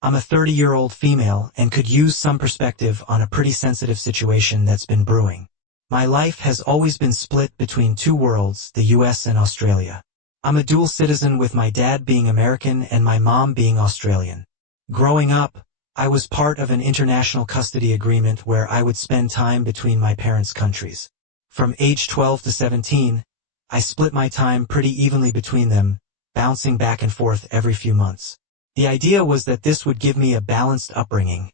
I'm a 30-year-old female and could use some perspective on a pretty sensitive situation that's been brewing. My life has always been split between two worlds, the US and Australia. I'm a dual citizen with my dad being American and my mom being Australian. Growing up, I was part of an international custody agreement where I would spend time between my parents' countries. From age 12 to 17, I split my time pretty evenly between them, bouncing back and forth every few months. The idea was that this would give me a balanced upbringing,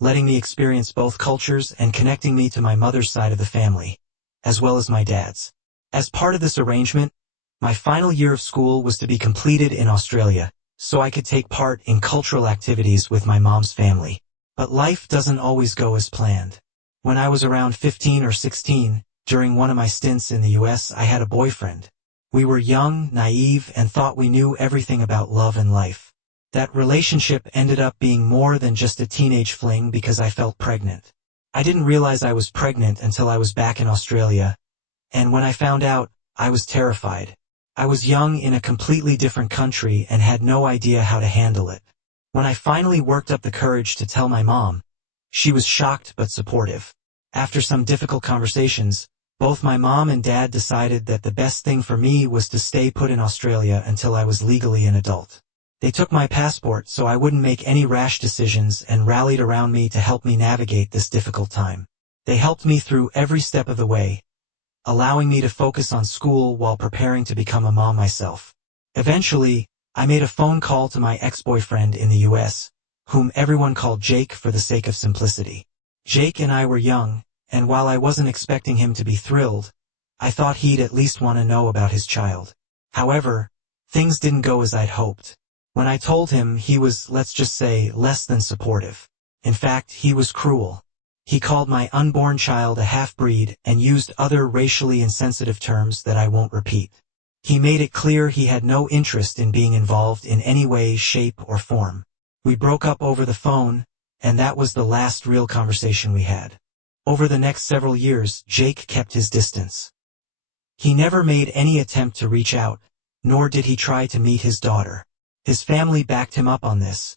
letting me experience both cultures and connecting me to my mother's side of the family, as well as my dad's. As part of this arrangement, my final year of school was to be completed in Australia, so I could take part in cultural activities with my mom's family. But life doesn't always go as planned. When I was around 15 or 16, during one of my stints in the US, I had a boyfriend. We were young, naive, and thought we knew everything about love and life. That relationship ended up being more than just a teenage fling because I felt pregnant. I didn't realize I was pregnant until I was back in Australia, and when I found out, I was terrified. I was young in a completely different country and had no idea how to handle it. When I finally worked up the courage to tell my mom, she was shocked but supportive. After some difficult conversations, both my mom and dad decided that the best thing for me was to stay put in Australia until I was legally an adult. They took my passport so I wouldn't make any rash decisions and rallied around me to help me navigate this difficult time. They helped me through every step of the way, allowing me to focus on school while preparing to become a mom myself. Eventually, I made a phone call to my ex-boyfriend in the US, whom everyone called Jake for the sake of simplicity. Jake and I were young, and while I wasn't expecting him to be thrilled, I thought he'd at least want to know about his child. However, things didn't go as I'd hoped. When I told him, he was, let's just say, less than supportive. In fact, he was cruel. He called my unborn child a half-breed and used other racially insensitive terms that I won't repeat. He made it clear he had no interest in being involved in any way, shape, or form. We broke up over the phone, and that was the last real conversation we had. Over the next several years, Jake kept his distance. He never made any attempt to reach out, nor did he try to meet his daughter. His family backed him up on this,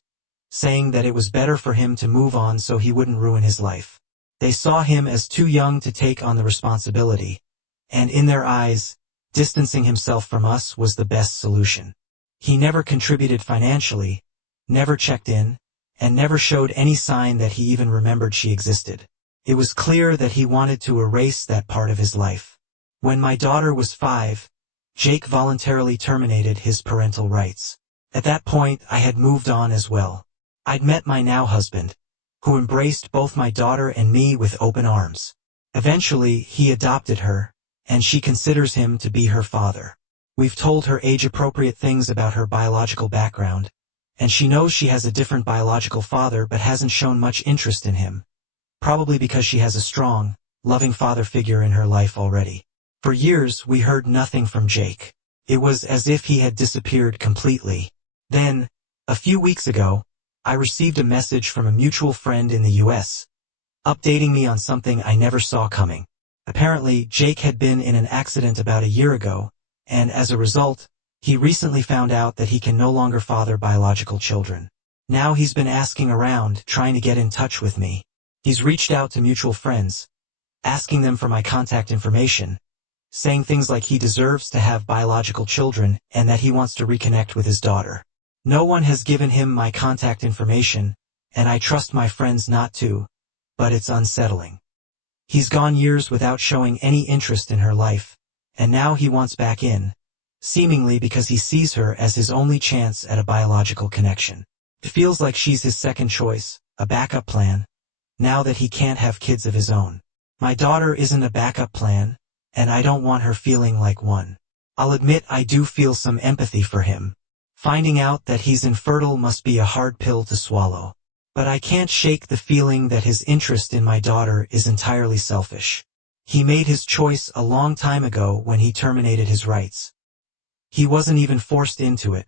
saying that it was better for him to move on so he wouldn't ruin his life. They saw him as too young to take on the responsibility, and in their eyes, distancing himself from us was the best solution. He never contributed financially, never checked in, and never showed any sign that he even remembered she existed. It was clear that he wanted to erase that part of his life. When my daughter was 5, Jake voluntarily terminated his parental rights. At that point, I had moved on as well. I'd met my now husband, who embraced both my daughter and me with open arms. Eventually, he adopted her, and she considers him to be her father. We've told her age-appropriate things about her biological background, and she knows she has a different biological father but hasn't shown much interest in him, probably because she has a strong, loving father figure in her life already. For years, we heard nothing from Jake. It was as if he had disappeared completely. Then, a few weeks ago, I received a message from a mutual friend in the US, updating me on something I never saw coming. Apparently, Jake had been in an accident about a year ago, and as a result, he recently found out that he can no longer father biological children. Now he's been asking around, trying to get in touch with me. He's reached out to mutual friends, asking them for my contact information, saying things like he deserves to have biological children and that he wants to reconnect with his daughter. No one has given him my contact information, and I trust my friends not to, but it's unsettling. He's gone years without showing any interest in her life, and now he wants back in, seemingly because he sees her as his only chance at a biological connection. It feels like she's his second choice, a backup plan, now that he can't have kids of his own. My daughter isn't a backup plan, and I don't want her feeling like one. I'll admit I do feel some empathy for him. Finding out that he's infertile must be a hard pill to swallow. But I can't shake the feeling that his interest in my daughter is entirely selfish. He made his choice a long time ago when he terminated his rights. He wasn't even forced into it.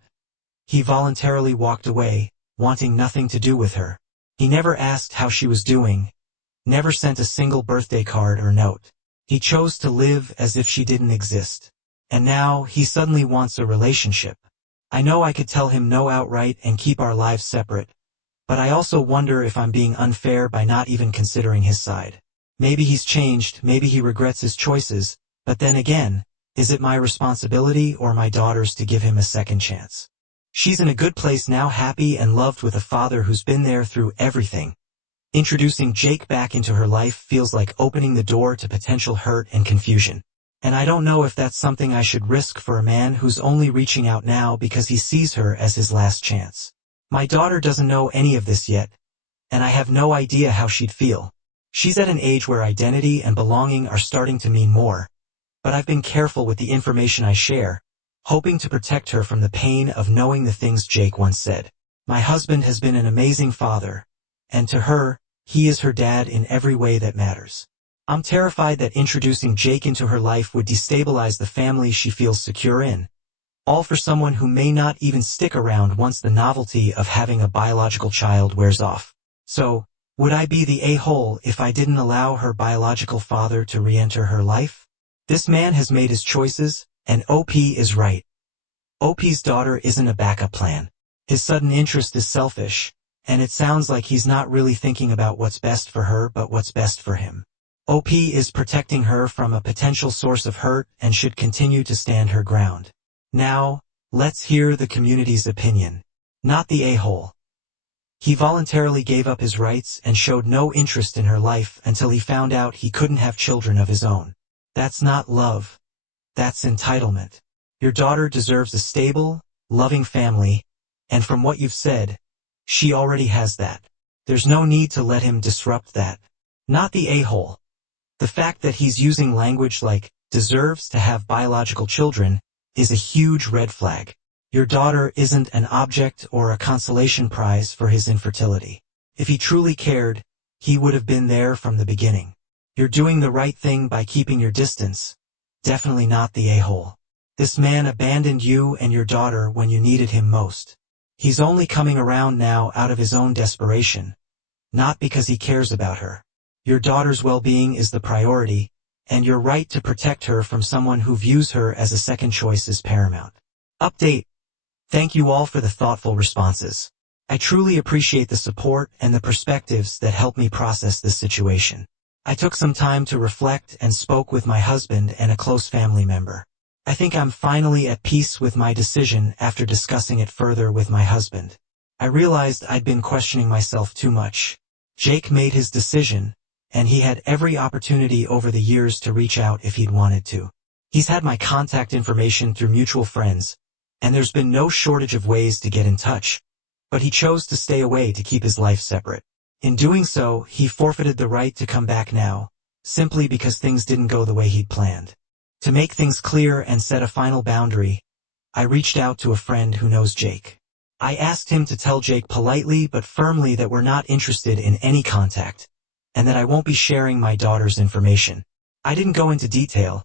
He voluntarily walked away, wanting nothing to do with her. He never asked how she was doing, never sent a single birthday card or note. He chose to live as if she didn't exist. And now, he suddenly wants a relationship. I know I could tell him no outright and keep our lives separate, But I also wonder if I'm being unfair by not even considering his side. Maybe he's changed, maybe he regrets his choices, but then again, is it my responsibility or my daughter's to give him a second chance? She's in a good place now, happy and loved with a father who's been there through everything. Introducing Jake back into her life feels like opening the door to potential hurt and confusion. And I don't know if that's something I should risk for a man who's only reaching out now because he sees her as his last chance. My daughter doesn't know any of this yet, and I have no idea how she'd feel. She's at an age where identity and belonging are starting to mean more, but I've been careful with the information I share, hoping to protect her from the pain of knowing the things Jake once said. My husband has been an amazing father, and to her, he is her dad in every way that matters. I'm terrified that introducing Jake into her life would destabilize the family she feels secure in, all for someone who may not even stick around once the novelty of having a biological child wears off. So, would I be the a-hole if I didn't allow her biological father to re-enter her life? This man has made his choices, and OP is right. OP's daughter isn't a backup plan. His sudden interest is selfish, and it sounds like he's not really thinking about what's best for her but what's best for him. OP is protecting her from a potential source of hurt and should continue to stand her ground. Now, let's hear the community's opinion. Not the a-hole. He voluntarily gave up his rights and showed no interest in her life until he found out he couldn't have children of his own. That's not love. That's entitlement. Your daughter deserves a stable, loving family, and from what you've said, she already has that. There's no need to let him disrupt that. Not the a-hole. The fact that he's using language like, deserves to have biological children, is a huge red flag. Your daughter isn't an object or a consolation prize for his infertility. If he truly cared, he would have been there from the beginning. You're doing the right thing by keeping your distance. Definitely not the a-hole. This man abandoned you and your daughter when you needed him most. He's only coming around now out of his own desperation, not because he cares about her. Your daughter's well-being is the priority, and your right to protect her from someone who views her as a second choice is paramount. Update. Thank you all for the thoughtful responses. I truly appreciate the support and the perspectives that help me process this situation. I took some time to reflect and spoke with my husband and a close family member. I think I'm finally at peace with my decision after discussing it further with my husband. I realized I'd been questioning myself too much. Jake made his decision, and he had every opportunity over the years to reach out if he'd wanted to. He's had my contact information through mutual friends, and there's been no shortage of ways to get in touch, but he chose to stay away to keep his life separate. In doing so, he forfeited the right to come back now, simply because things didn't go the way he'd planned. To make things clear and set a final boundary, I reached out to a friend who knows Jake. I asked him to tell Jake politely but firmly that we're not interested in any contact, and that I won't be sharing my daughter's information. I didn't go into detail.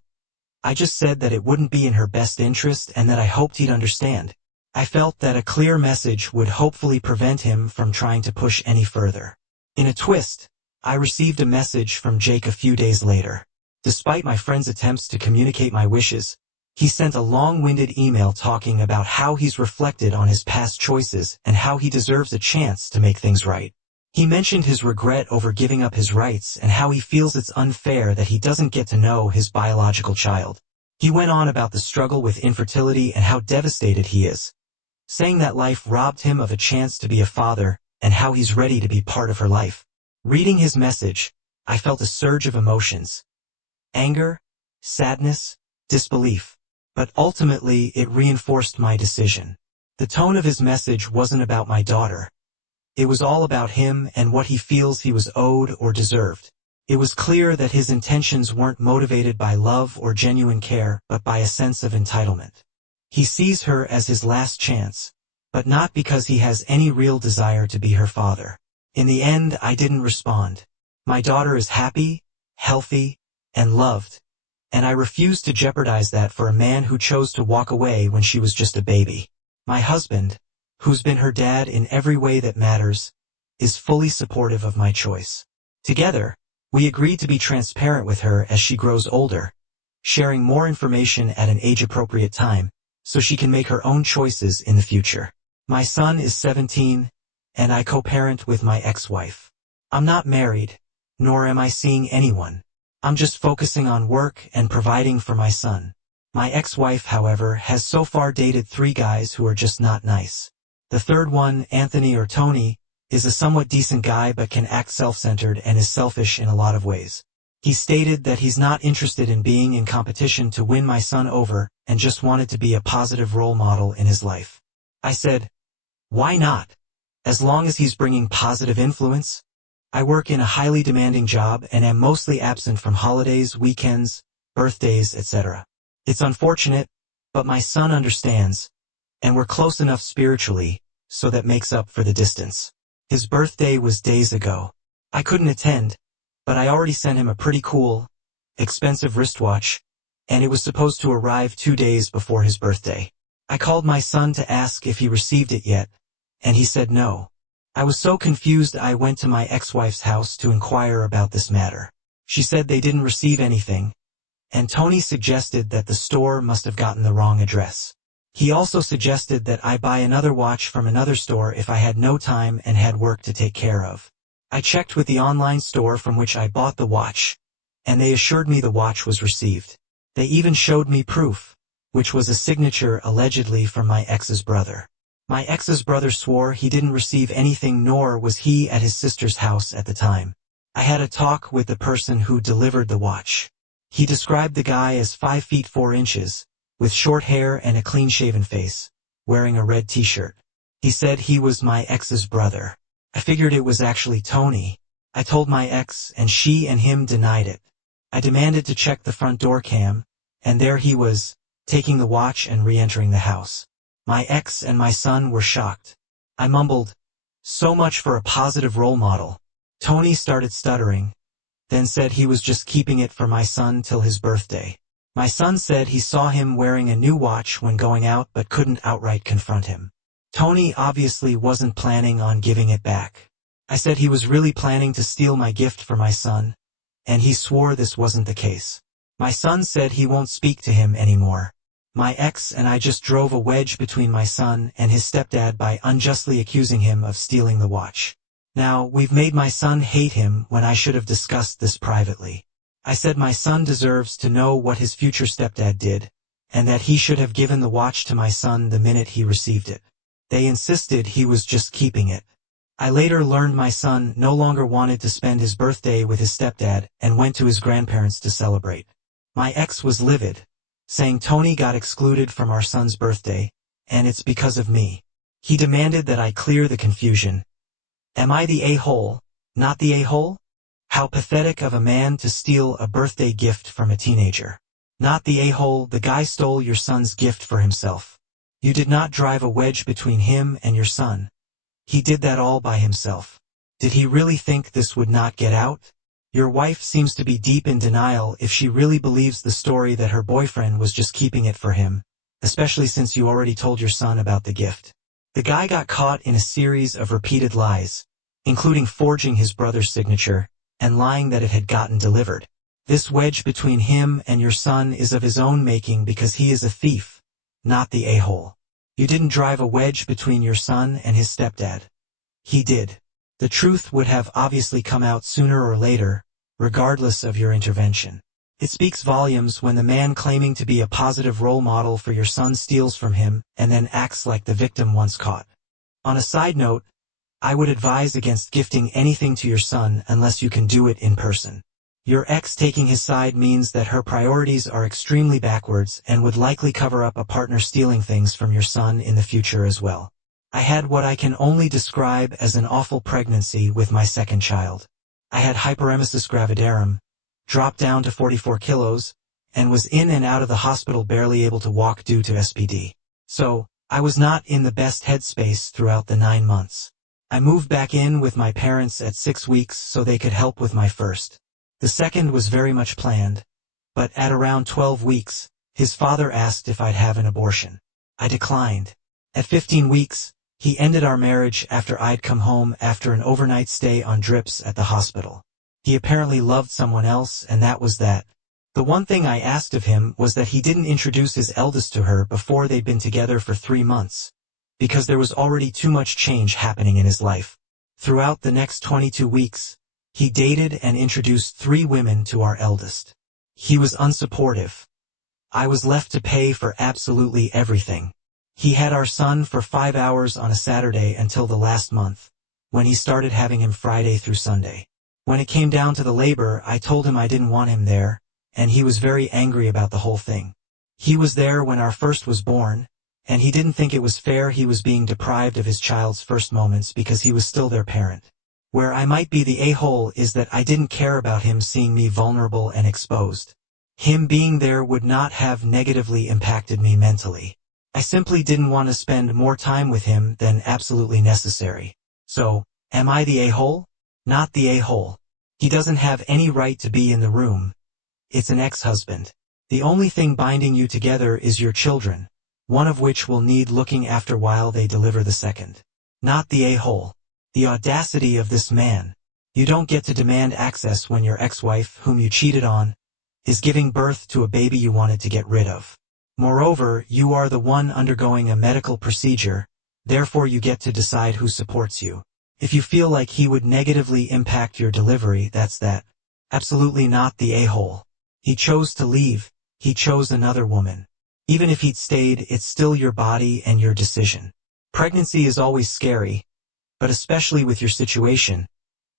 I just said that it wouldn't be in her best interest and that I hoped he'd understand. I felt that a clear message would hopefully prevent him from trying to push any further. In a twist, I received a message from Jake a few days later. Despite my friend's attempts to communicate my wishes, he sent a long-winded email talking about how he's reflected on his past choices and how he deserves a chance to make things right. He mentioned his regret over giving up his rights and how he feels it's unfair that he doesn't get to know his biological child. He went on about the struggle with infertility and how devastated he is, saying that life robbed him of a chance to be a father and how he's ready to be part of her life. Reading his message, I felt a surge of emotions. Anger, sadness, disbelief. But ultimately it reinforced my decision. The tone of his message wasn't about my daughter. It was all about him and what he feels he was owed or deserved. It was clear that his intentions weren't motivated by love or genuine care, but by a sense of entitlement. He sees her as his last chance, but not because he has any real desire to be her father. In the end, I didn't respond. My daughter is happy, healthy, and loved, and I refused to jeopardize that for a man who chose to walk away when she was just a baby. My husband, who's been her dad in every way that matters, is fully supportive of my choice. Together, we agreed to be transparent with her as she grows older, sharing more information at an age-appropriate time, so she can make her own choices in the future. My son is 17, and I co-parent with my ex-wife. I'm not married, nor am I seeing anyone. I'm just focusing on work and providing for my son. My ex-wife, however, has so far dated 3 guys who are just not nice. The third one, Anthony or Tony, is a somewhat decent guy but can act self-centered and is selfish in a lot of ways. He stated that he's not interested in being in competition to win my son over and just wanted to be a positive role model in his life. I said, why not? As long as he's bringing positive influence? I work in a highly demanding job and am mostly absent from holidays, weekends, birthdays, etc. It's unfortunate, but my son understands, and we're close enough spiritually, so that makes up for the distance. His birthday was days ago. I couldn't attend, but I already sent him a pretty cool, expensive wristwatch, and it was supposed to arrive 2 days before his birthday. I called my son to ask if he received it yet, and he said no. I was so confused I went to my ex-wife's house to inquire about this matter. She said they didn't receive anything, and Tony suggested that the store must have gotten the wrong address. He also suggested that I buy another watch from another store if I had no time and had work to take care of. I checked with the online store from which I bought the watch, and they assured me the watch was received. They even showed me proof, which was a signature allegedly from my ex's brother. My ex's brother swore he didn't receive anything, nor was he at his sister's house at the time. I had a talk with the person who delivered the watch. He described the guy as 5 feet 4 inches, with short hair and a clean-shaven face, wearing a red t-shirt. He said he was my ex's brother. I figured it was actually Tony. I told my ex, and she and him denied it. I demanded to check the front door cam, and there he was, taking the watch and re-entering the house. My ex and my son were shocked. I mumbled, "So much for a positive role model." Tony started stuttering, then said he was just keeping it for my son till his birthday. My son said he saw him wearing a new watch when going out but couldn't outright confront him. Tony obviously wasn't planning on giving it back. I said he was really planning to steal my gift for my son, and he swore this wasn't the case. My son said he won't speak to him anymore. My ex and I just drove a wedge between my son and his stepdad by unjustly accusing him of stealing the watch. Now, we've made my son hate him when I should have discussed this privately. I said my son deserves to know what his future stepdad did, and that he should have given the watch to my son the minute he received it. They insisted he was just keeping it. I later learned my son no longer wanted to spend his birthday with his stepdad and went to his grandparents to celebrate. My ex was livid, saying Tony got excluded from our son's birthday, and it's because of me. He demanded that I clear the confusion. Am I the a-hole, not the a-hole? How pathetic of a man to steal a birthday gift from a teenager. Not the a-hole, the guy stole your son's gift for himself. You did not drive a wedge between him and your son. He did that all by himself. Did he really think this would not get out? Your wife seems to be deep in denial if she really believes the story that her boyfriend was just keeping it for him, especially since you already told your son about the gift. The guy got caught in a series of repeated lies, including forging his brother's signature and lying that it had gotten delivered. This wedge between him and your son is of his own making because he is a thief, not the a-hole. You didn't drive a wedge between your son and his stepdad. He did. The truth would have obviously come out sooner or later, regardless of your intervention. It speaks volumes when the man claiming to be a positive role model for your son steals from him and then acts like the victim once caught. On a side note, I would advise against gifting anything to your son unless you can do it in person. Your ex taking his side means that her priorities are extremely backwards and would likely cover up a partner stealing things from your son in the future as well. I had what I can only describe as an awful pregnancy with my second child. I had hyperemesis gravidarum, dropped down to 44 kilos, and was in and out of the hospital barely able to walk due to SPD. So, I was not in the best headspace throughout the 9 months. I moved back in with my parents at 6 weeks so they could help with my first. The second was very much planned, but at around 12 weeks, his father asked if I'd have an abortion. I declined. At 15 weeks, he ended our marriage after I'd come home after an overnight stay on drips at the hospital. He apparently loved someone else, and that was that. The one thing I asked of him was that he didn't introduce his eldest to her before they'd been together for 3 months. because there was already too much change happening in his life. Throughout the next 22 weeks, he dated and introduced 3 women to our eldest. He was unsupportive. I was left to pay for absolutely everything. He had our son for 5 hours on a Saturday until the last month, when he started having him Friday through Sunday. When it came down to the labor, I told him I didn't want him there, and he was very angry about the whole thing. He was there when our first was born, and he didn't think it was fair he was being deprived of his child's first moments because he was still their parent. Where I might be the a-hole is that I didn't care about him seeing me vulnerable and exposed. Him being there would not have negatively impacted me mentally. I simply didn't want to spend more time with him than absolutely necessary. So, am I the a-hole? Not the a-hole. He doesn't have any right to be in the room. It's an ex-husband. The only thing binding you together is your children, one of which will need looking after while they deliver the second. Not the a-hole. The audacity of this man. You don't get to demand access when your ex-wife, whom you cheated on, is giving birth to a baby you wanted to get rid of. Moreover, you are the one undergoing a medical procedure, therefore you get to decide who supports you. If you feel like he would negatively impact your delivery, that's that. Absolutely not the a-hole. He chose to leave, he chose another woman. Even if he'd stayed, it's still your body and your decision. Pregnancy is always scary, but especially with your situation,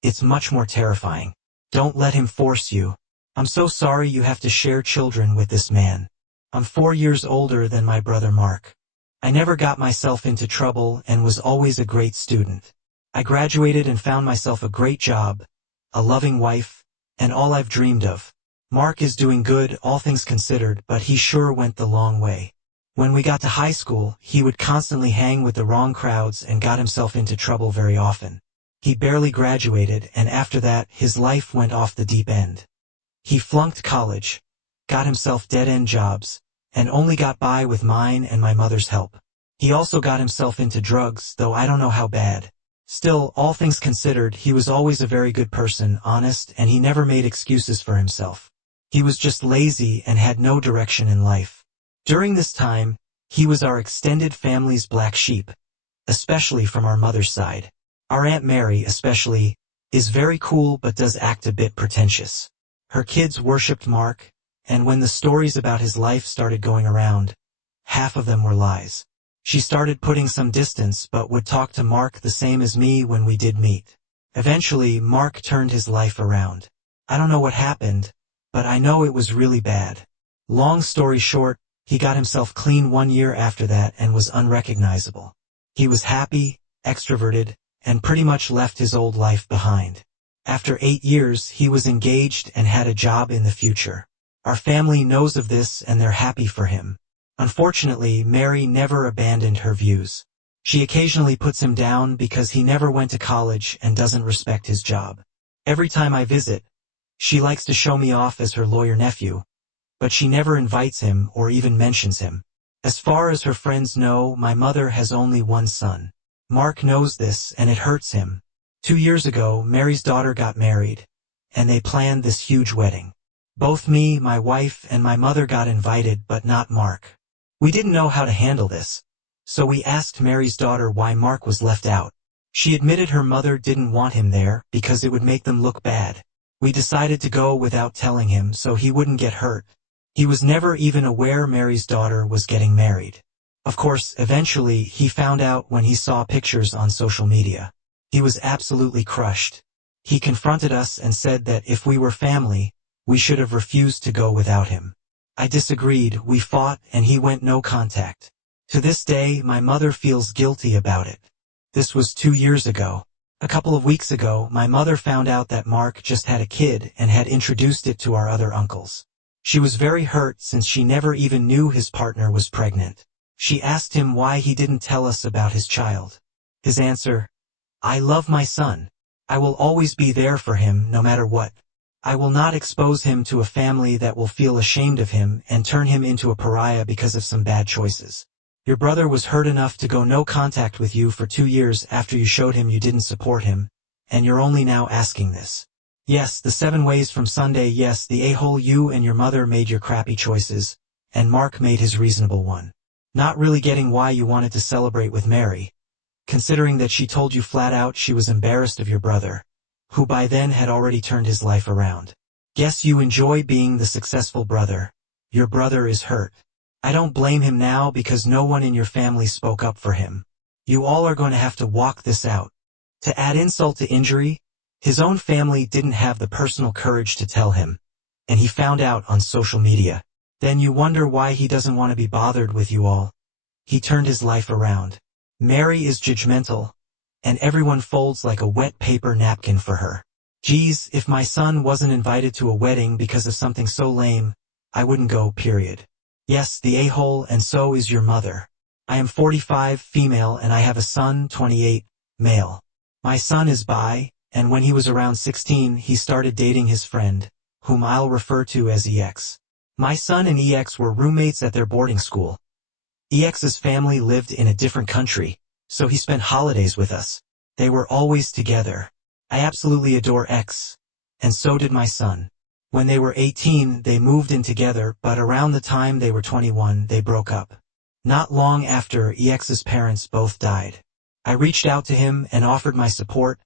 it's much more terrifying. Don't let him force you. I'm so sorry you have to share children with this man. I'm 4 years older than my brother Mark. I never got myself into trouble and was always a great student. I graduated and found myself a great job, a loving wife, and all I've dreamed of. Mark is doing good, all things considered, but he sure went the long way. When we got to high school, he would constantly hang with the wrong crowds and got himself into trouble very often. He barely graduated, and after that, his life went off the deep end. He flunked college, got himself dead-end jobs, and only got by with mine and my mother's help. He also got himself into drugs, though I don't know how bad. Still, all things considered, he was always a very good person, honest, and he never made excuses for himself. He was just lazy and had no direction in life. During this time, he was our extended family's black sheep, especially from our mother's side. Our Aunt Mary, especially, is very cool but does act a bit pretentious. Her kids worshipped Mark, and when the stories about his life started going around, half of them were lies. She started putting some distance but would talk to Mark the same as me when we did meet. Eventually, Mark turned his life around. I don't know what happened, but I know it was really bad. Long story short, he got himself clean 1 year after that and was unrecognizable. He was happy, extroverted, and pretty much left his old life behind. After 8 years, he was engaged and had a job in the future. Our family knows of this and they're happy for him. Unfortunately, Mary never abandoned her views. She occasionally puts him down because he never went to college and doesn't respect his job. Every time I visit, she likes to show me off as her lawyer nephew, but she never invites him or even mentions him. As far as her friends know, my mother has only one son. Mark knows this and it hurts him. 2 years ago, Mary's daughter got married, and they planned this huge wedding. Both me, my wife, and my mother got invited, but not Mark. We didn't know how to handle this, so we asked Mary's daughter why Mark was left out. She admitted her mother didn't want him there because it would make them look bad. We decided to go without telling him so he wouldn't get hurt. He was never even aware Mary's daughter was getting married. Of course, eventually, he found out when he saw pictures on social media. He was absolutely crushed. He confronted us and said that if we were family, we should have refused to go without him. I disagreed, we fought, and he went no contact. To this day, my mother feels guilty about it. This was 2 years ago. A couple of weeks ago, my mother found out that Mark just had a kid and had introduced it to our other uncles. She was very hurt since she never even knew his partner was pregnant. She asked him why he didn't tell us about his child. His answer: I love my son. I will always be there for him no matter what. I will not expose him to a family that will feel ashamed of him and turn him into a pariah because of some bad choices. Your brother was hurt enough to go no contact with you for 2 years after you showed him you didn't support him, and you're only now asking this. Yes, the 7 ways from Sunday, yes, the a-hole, you and your mother made your crappy choices, and Mark made his reasonable one. Not really getting why you wanted to celebrate with Mary, considering that she told you flat out she was embarrassed of your brother, who by then had already turned his life around. Guess you enjoy being the successful brother. Your brother is hurt. I don't blame him now because no one in your family spoke up for him. You all are going to have to walk this out. To add insult to injury, his own family didn't have the personal courage to tell him, and he found out on social media. Then you wonder why he doesn't want to be bothered with you all. He turned his life around. Mary is judgmental, and everyone folds like a wet paper napkin for her. Geez, if my son wasn't invited to a wedding because of something so lame, I wouldn't go, period. Yes, the a-hole, and so is your mother. I am 45, female, and I have a son, 28, male. My son is bi, and when he was around 16 he started dating his friend, whom I'll refer to as EX. My son and EX were roommates at their boarding school. EX's family lived in a different country, so he spent holidays with us. They were always together. I absolutely adore X, and so did my son. When they were 18 they moved in together, but around the time they were 21 they broke up. Not long after, EX's parents both died. I reached out to him and offered my support,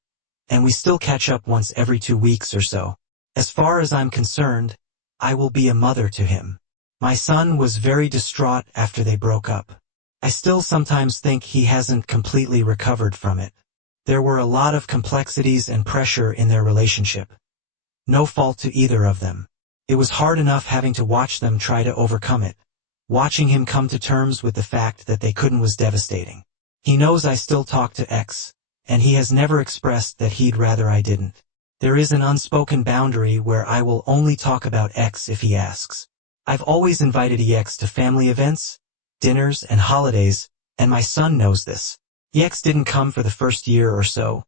and we still catch up once every 2 weeks or so. As far as I'm concerned, I will be a mother to him. My son was very distraught after they broke up. I still sometimes think he hasn't completely recovered from it. There were a lot of complexities and pressure in their relationship. No fault to either of them. It was hard enough having to watch them try to overcome it. Watching him come to terms with the fact that they couldn't was devastating. He knows I still talk to X, and he has never expressed that he'd rather I didn't. There is an unspoken boundary where I will only talk about X if he asks. I've always invited EX to family events, dinners, and holidays, and my son knows this. EX didn't come for the first year or so,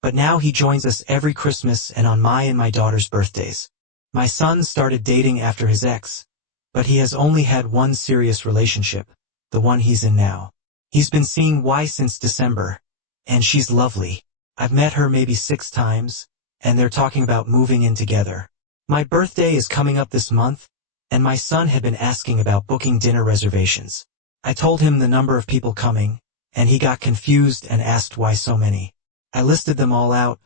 but now he joins us every Christmas and on my and my daughter's birthdays. My son started dating after his ex, but he has only had one serious relationship, the one he's in now. He's been seeing Y since December, and she's lovely. I've met her maybe 6 times, and they're talking about moving in together. My birthday is coming up this month, and my son had been asking about booking dinner reservations. I told him the number of people coming, and he got confused and asked why so many. I listed them all out,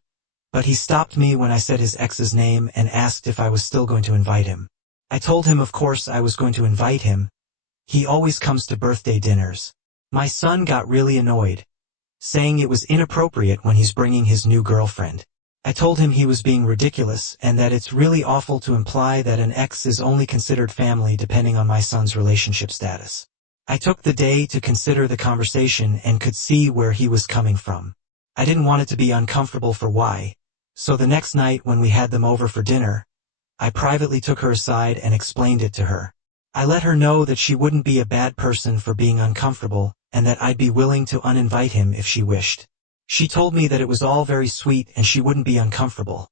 but he stopped me when I said his ex's name and asked if I was still going to invite him. I told him of course I was going to invite him. He always comes to birthday dinners. My son got really annoyed, saying it was inappropriate when he's bringing his new girlfriend. I told him he was being ridiculous and that it's really awful to imply that an ex is only considered family depending on my son's relationship status. I took the day to consider the conversation and could see where he was coming from. I didn't want it to be uncomfortable for Y, so the next night when we had them over for dinner, I privately took her aside and explained it to her. I let her know that she wouldn't be a bad person for being uncomfortable, and that I'd be willing to uninvite him if she wished. She told me that it was all very sweet and she wouldn't be uncomfortable.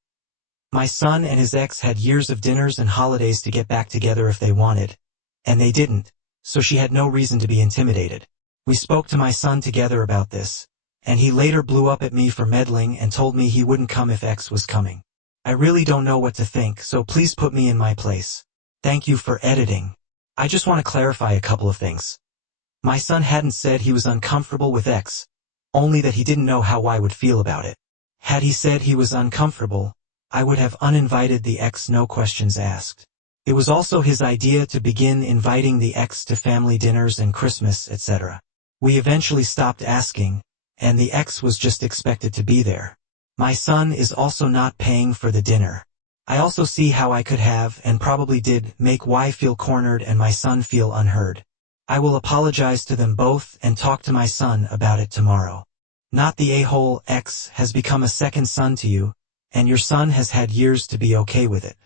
My son and his ex had years of dinners and holidays to get back together if they wanted, and they didn't, so she had no reason to be intimidated. We spoke to my son together about this, and he later blew up at me for meddling and told me he wouldn't come if X was coming. I really don't know what to think, so please put me in my place. Thank you for editing. I just want to clarify a couple of things. My son hadn't said he was uncomfortable with X, only that he didn't know how I would feel about it. Had he said he was uncomfortable, I would have uninvited the ex, no questions asked. It was also his idea to begin inviting the ex to family dinners and Christmas, etc. We eventually stopped asking, and the ex was just expected to be there. My son is also not paying for the dinner. I also see how I could have, and probably did, make Y feel cornered and my son feel unheard. I will apologize to them both and talk to my son about it tomorrow. Not the a-hole. X has become a second son to you, and your son has had years to be okay with it.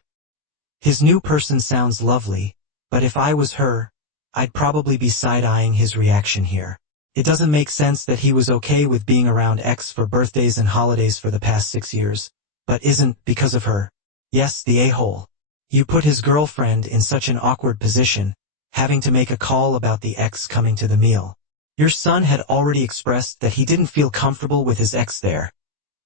His new person sounds lovely, but if I was her, I'd probably be side-eyeing his reaction here. It doesn't make sense that he was okay with being around X for birthdays and holidays for the past 6 years, but isn't because of her. Yes, the a-hole. You put his girlfriend in such an awkward position, having to make a call about the ex coming to the meal. Your son had already expressed that he didn't feel comfortable with his ex there.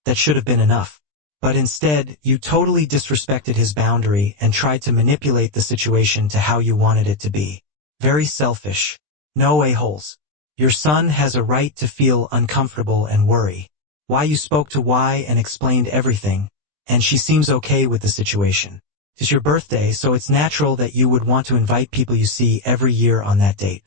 That should have been enough. But instead, you totally disrespected his boundary and tried to manipulate the situation to how you wanted it to be. Very selfish. No a-holes. Your son has a right to feel uncomfortable and worry. Why you spoke to Y and explained everything, and she seems okay with the situation. It's your birthday, so it's natural that you would want to invite people you see every year on that date.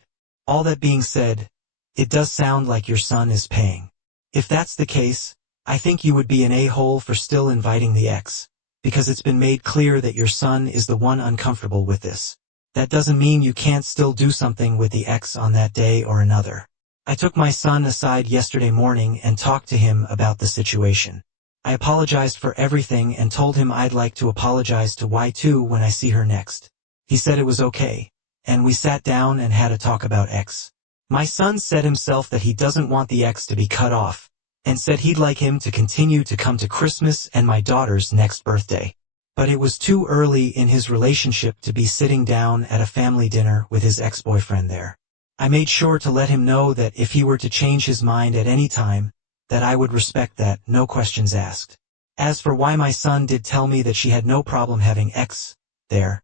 All that being said, it does sound like your son is paying. If that's the case, I think you would be an a-hole for still inviting the ex, because it's been made clear that your son is the one uncomfortable with this. That doesn't mean you can't still do something with the ex on that day or another. I took my son aside yesterday morning and talked to him about the situation. I apologized for everything and told him I'd like to apologize to Y too when I see her next. He said it was okay, and we sat down and had a talk about X. My son said himself that he doesn't want the ex to be cut off, and said he'd like him to continue to come to Christmas and my daughter's next birthday. But it was too early in his relationship to be sitting down at a family dinner with his ex-boyfriend there. I made sure to let him know that if he were to change his mind at any time, that I would respect that, no questions asked. As for why my son did tell me that she had no problem having X there,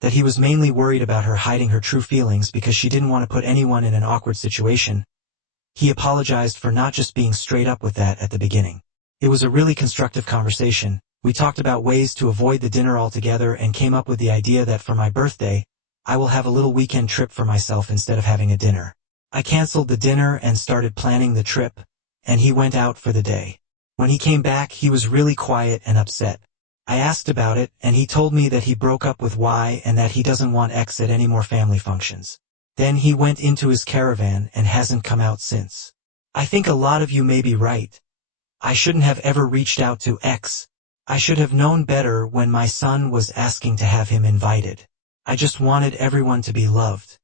that he was mainly worried about her hiding her true feelings because she didn't want to put anyone in an awkward situation, he apologized for not just being straight up with that at the beginning. It was a really constructive conversation. We talked about ways to avoid the dinner altogether and came up with the idea that for my birthday, I will have a little weekend trip for myself instead of having a dinner. I canceled the dinner and started planning the trip, and he went out for the day. When he came back, he was really quiet and upset. I asked about it, and he told me that he broke up with Y and that he doesn't want X at any more family functions. Then he went into his caravan and hasn't come out since. I think a lot of you may be right. I shouldn't have ever reached out to X. I should have known better when my son was asking to have him invited. I just wanted everyone to be loved.